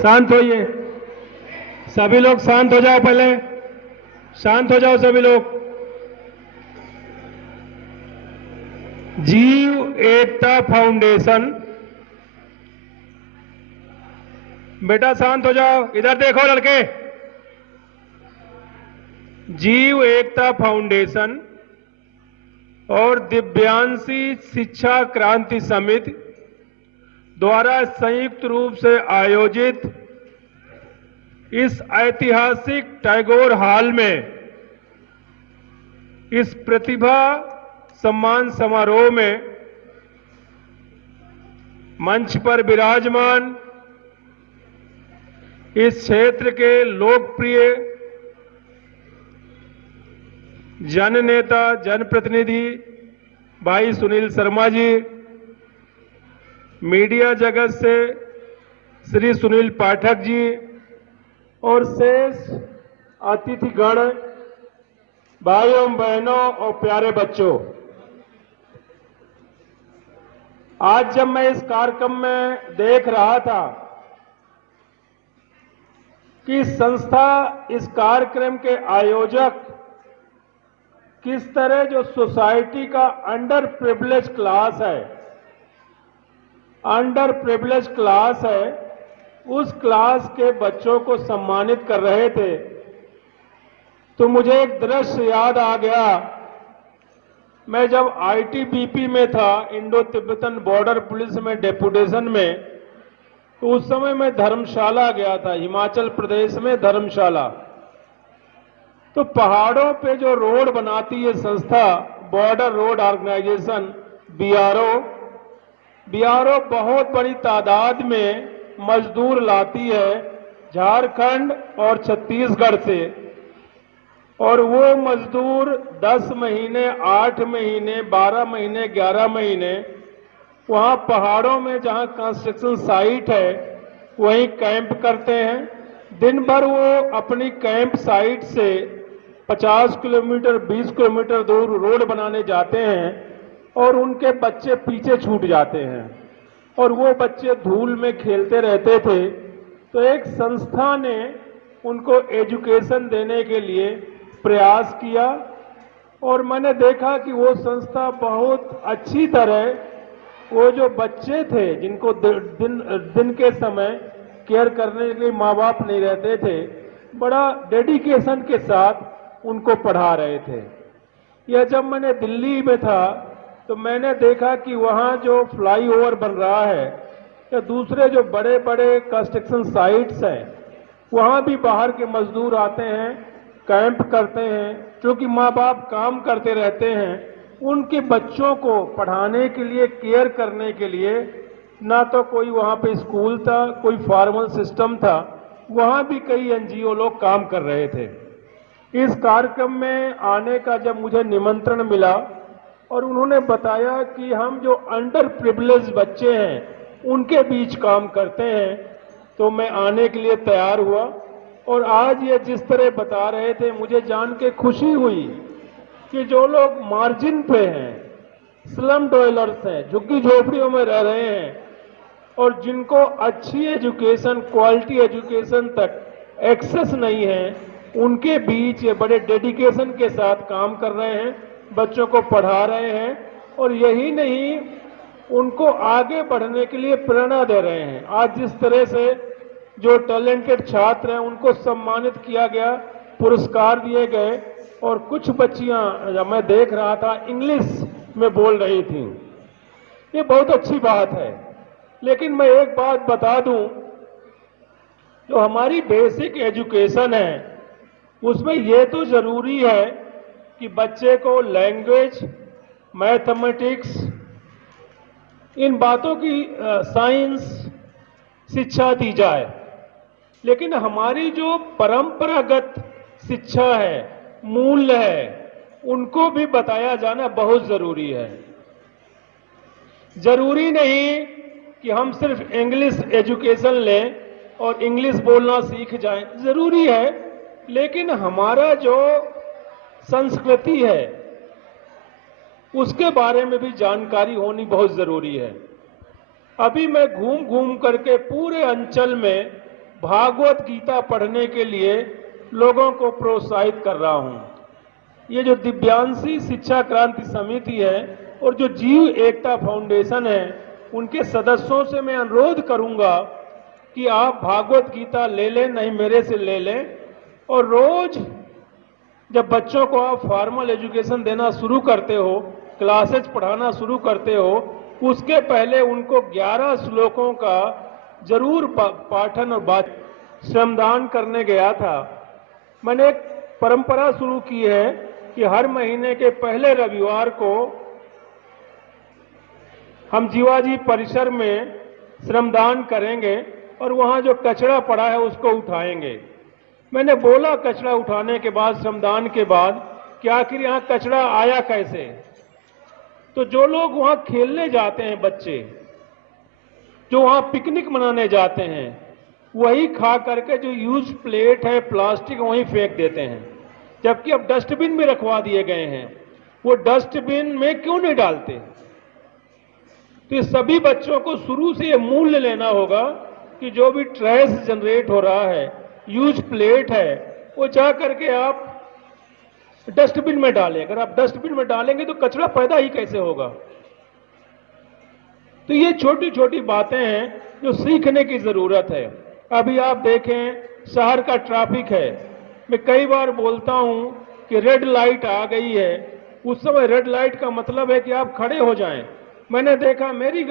शांत होइए। सभी लोग शांत हो जाओ, पहले शांत हो जाओ सभी लोग। जीव एकता फाउंडेशन, बेटा शांत हो जाओ, इधर देखो लड़के। जीव एकता फाउंडेशन और दिव्यांशी शिक्षा क्रांति समिति द्वारा संयुक्त रूप से आयोजित इस ऐतिहासिक टैगोर हॉल में इस प्रतिभा सम्मान समारोह में मंच पर विराजमान इस क्षेत्र के लोकप्रिय जननेता जनप्रतिनिधि भाई सुनील शर्मा जी, मीडिया जगत से श्री सुनील पाठक जी और शेष अतिथिगण, भाइयों बहनों और प्यारे बच्चों, आज जब मैं इस कार्यक्रम में देख रहा था कि संस्था, इस कार्यक्रम के आयोजक किस तरह जो सोसाइटी का अंडर प्रिविलेज क्लास है, उस क्लास के बच्चों को सम्मानित कर रहे थे, तो मुझे एक दृश्य याद आ गया। मैं जब आईटीबीपी में था, इंडो तिब्बतन बॉर्डर पुलिस में डेपुटेशन में, तो उस समय मैं धर्मशाला गया था, हिमाचल प्रदेश में धर्मशाला। तो पहाड़ों पे जो रोड बनाती है संस्था, बॉर्डर रोड ऑर्गेनाइजेशन बीआरओ बहुत बड़ी तादाद में मजदूर लाती है झारखंड और छत्तीसगढ़ से, और वो मजदूर 10 महीने, 8 महीने, 12 महीने, 11 महीने वहां पहाड़ों में जहां कंस्ट्रक्शन साइट है वहीं कैंप करते हैं। दिन भर वो अपनी कैंप साइट से 50 किलोमीटर, 20 किलोमीटर दूर रोड बनाने जाते हैं और उनके बच्चे पीछे छूट जाते हैं और वो बच्चे धूल में खेलते रहते थे। तो एक संस्था ने उनको एजुकेशन देने के लिए प्रयास किया और मैंने देखा कि वो संस्था बहुत अच्छी तरह, वो जो बच्चे थे जिनको दिन के समय केयर करने के लिए माँ बाप नहीं रहते थे, बड़ा डेडिकेशन के साथ उनको पढ़ा रहे थे। यह जब मैंने दिल्ली में था तो मैंने देखा कि वहाँ जो फ्लाईओवर बन रहा है या दूसरे जो बड़े बड़े कंस्ट्रक्शन साइट्स हैं, वहाँ भी बाहर के मजदूर आते हैं, कैंप करते हैं, क्योंकि माँ बाप काम करते रहते हैं। उनके बच्चों को पढ़ाने के लिए, केयर करने के लिए ना तो कोई वहाँ पे स्कूल था, कोई फॉर्मल सिस्टम था, वहाँ भी कई एनजीओ लोग काम कर रहे थे। इस कार्यक्रम में आने का जब मुझे निमंत्रण मिला और उन्होंने बताया कि हम जो अंडर प्रिविलेज बच्चे हैं उनके बीच काम करते हैं, तो मैं आने के लिए तैयार हुआ। और आज ये जिस तरह बता रहे थे, मुझे जान के खुशी हुई कि जो लोग मार्जिन पे हैं, स्लम डवेलर्स हैं, झुग्गी झोपड़ियों में रह रहे हैं और जिनको अच्छी एजुकेशन, क्वालिटी एजुकेशन तक एक्सेस नहीं है, उनके बीच ये बड़े डेडिकेशन के साथ काम कर रहे हैं, बच्चों को पढ़ा रहे हैं और यही नहीं, उनको आगे बढ़ने के लिए प्रेरणा दे रहे हैं। आज जिस तरह से जो टैलेंटेड छात्र हैं उनको सम्मानित किया गया, पुरस्कार दिए गए और कुछ बच्चियां, जब मैं देख रहा था, इंग्लिश में बोल रही थी। ये बहुत अच्छी बात है, लेकिन मैं एक बात बता दूं, जो हमारी बेसिक एजुकेशन है उसमें ये तो जरूरी है कि बच्चे को लैंग्वेज, मैथमेटिक्स, इन बातों की साइंस शिक्षा दी जाए, लेकिन हमारी जो परंपरागत शिक्षा है, मूल्य है, उनको भी बताया जाना बहुत जरूरी है। जरूरी नहीं कि हम सिर्फ इंग्लिश एजुकेशन लें और इंग्लिश बोलना सीख जाएं, जरूरी है, लेकिन हमारा जो संस्कृति है उसके बारे में भी जानकारी होनी बहुत जरूरी है। अभी मैं घूम घूम करके पूरे अंचल में भागवत गीता पढ़ने के लिए लोगों को प्रोत्साहित कर रहा हूं। ये जो दिव्यांशी शिक्षा क्रांति समिति है और जो जीव एकता फाउंडेशन है, उनके सदस्यों से मैं अनुरोध करूंगा कि आप भागवत गीता ले लें, नहीं मेरे से ले लें, और रोज जब बच्चों को आप फॉर्मल एजुकेशन देना शुरू करते हो, क्लासेज पढ़ाना शुरू करते हो, उसके पहले उनको 11 श्लोकों का जरूर पाठन और बात। श्रमदान करने गया था, मैंने एक परंपरा शुरू की है कि हर महीने के पहले रविवार को हम जीवाजी परिसर में श्रमदान करेंगे और वहां जो कचरा पड़ा है उसको उठाएंगे। मैंने बोला कचरा उठाने के बाद, श्रमदान के बाद, कि आखिर यहां कचरा आया कैसे। तो जो लोग वहां खेलने जाते हैं, बच्चे जो वहां पिकनिक मनाने जाते हैं, वही खा करके जो यूज प्लेट है प्लास्टिक वहीं फेंक देते हैं, जबकि अब डस्टबिन में रखवा दिए गए हैं। वो डस्टबिन में क्यों नहीं डालते? तो ये सभी बच्चों को शुरू से ये मूल्य लेना होगा कि जो भी ट्रैश जनरेट हो रहा है, यूज प्लेट है, वो जा करके आप डस्टबिन में डालें। अगर आप डस्टबिन में डालेंगे तो कचरा पैदा ही कैसे होगा? तो ये छोटी छोटी बातें हैं जो सीखने की जरूरत है। अभी आप देखें, शहर का ट्रैफिक है, मैं कई बार बोलता हूं कि रेड लाइट आ गई है, उस समय रेड लाइट का मतलब है कि आप खड़े हो जाएं। मैंने देखा मेरी